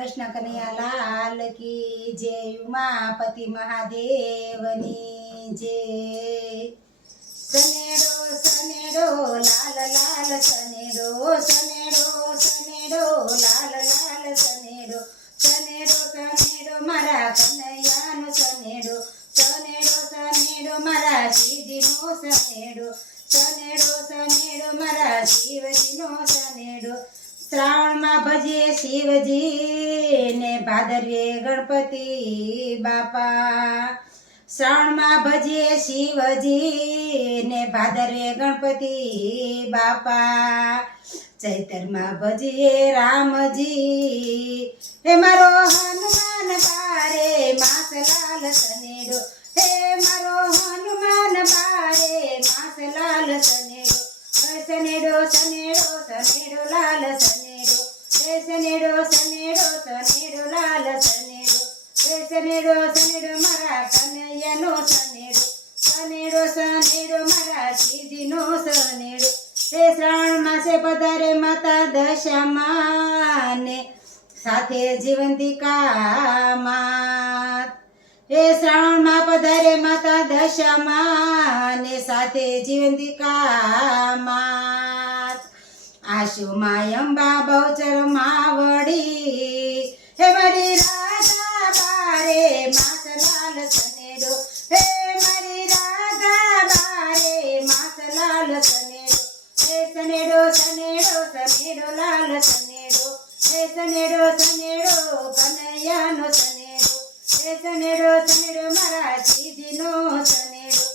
कृष्ण कन्हैया लाल की जय। उमापति महादेवनी जय। सनेडो सनेडो लाल लाल सनेडो सनेडो सनेडो लाल लाल सनेडो सनेडो सनेडो मारा कन्हैयानो सनेडो सनेडो सनेडो मारा श्रीजीनो सनेडो सनेडो सनेडो मारा शिवजीनो सनेडो। श्रावण में भजिए शिवजी ने भादरवे गणपति बापा। श्रावण में भजिए शिवजी ने भादरवे गणपति बापा। चैतर में भजिए रामजी हे मारो हनुमान बारे मास लाल सनेडो हे मारो हनुमान बारे मास लाल सनेडो सनेडो सनेडो सनेडो लाल सनेडो सनेडो सनेडो सनेडो लाल सनेडो सनेडो सनेडो मारा कन्हैयानो सनेडो सनेडो सनेडो मारा श्रीजीनो सनेडो। हे श्रावण मासे पधारे माता दशामा ने साथे जीवंतिका मात। हे श्रावण में पधारे माता दशामा ने साथे जीवंतिका मात। आशु माय अंबा बहुचर मावड़ी हे मारी राधा बारे मास लाल सनेडो हे मारी राधा बारे मास लाल सनेडो हे सनेडो सनेडो सनेडो लाल सनेडो हे सनेडो सनेडो कन्हैयानो सनेडो हे सनेडो सनेडो मारा श्रीजीनो सनेडो।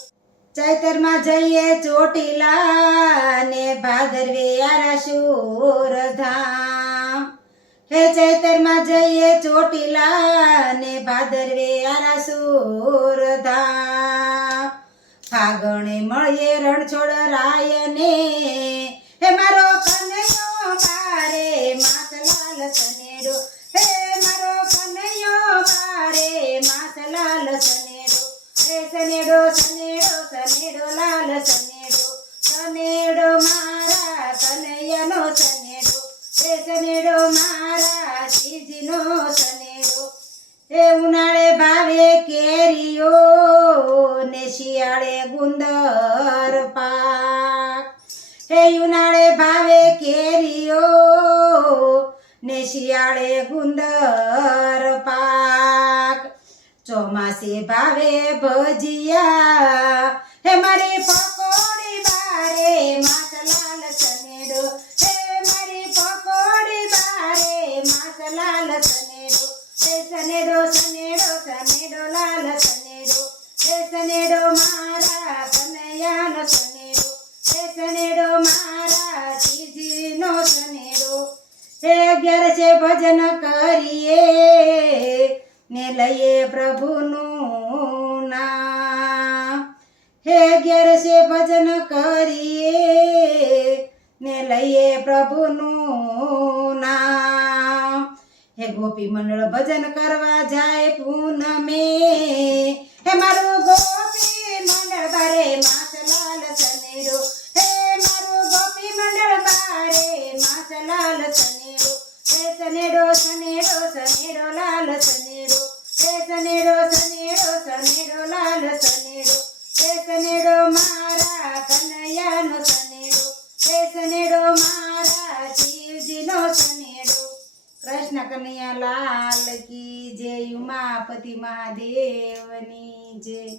चैतर में जइए ચોટીલા ने भादरवे आरासूर धाम। हे चैतर में जइए ચોટીલા ने भादरवे आरासूर धाम। फागणे મળીએ રણછોડ રાયને हे मारो कन्हैयो बारे मास लाल सनेडो हे मारो कन्हैयो बारे मास लाल सनेडो हे सनेडो सनेडो सनेडो लाल सनेडो सनेडो मारा कन्हैयानो सनेडो हे सनेडो मारा श्रीजीनो सनेडो। हे उनाळे भावे केरियो ने शियाळे गुंदर पाक। हे उनाळे भावे केरियो ने शियाळे गुंदर पाक। ચોમાસે ભાવે ભજીયા હે મારી પકોડી બારે માસ લાલ સનેડો હે મારી પકોડી બારે માસ લાલ સનેડો હે સનેડો સનેડો સનેડો લાલ સનેડો હે સનેડો મારા કનૈયાનો સનેડો હે સનેડો મારા શ્રીજીનો સનેડો। હે 11 ભજન કરીએ ने लये प्रभुનું નામ। हे 11 भजन करिए ने लये प्रभुનું નામ। हे गोपी मंडल भजन करवा जाए पूनमे हे मारू गोपी मंडल बारे मास लाल सनेडो हे मारू गोपी मंडल बारे मास लाल सनेडो हे सनेडो सनेडो सनेडो लाल सनेडो हे सनेडो सनेडो सनेडो लाल सनेडो हे सनेडो मारा कन्हैयानो सनेडो हे सनेडो मारा शिवजीनो सनेडो। कृष्ण कन्हैया लाल की जय। उमापति महादेवनी जय।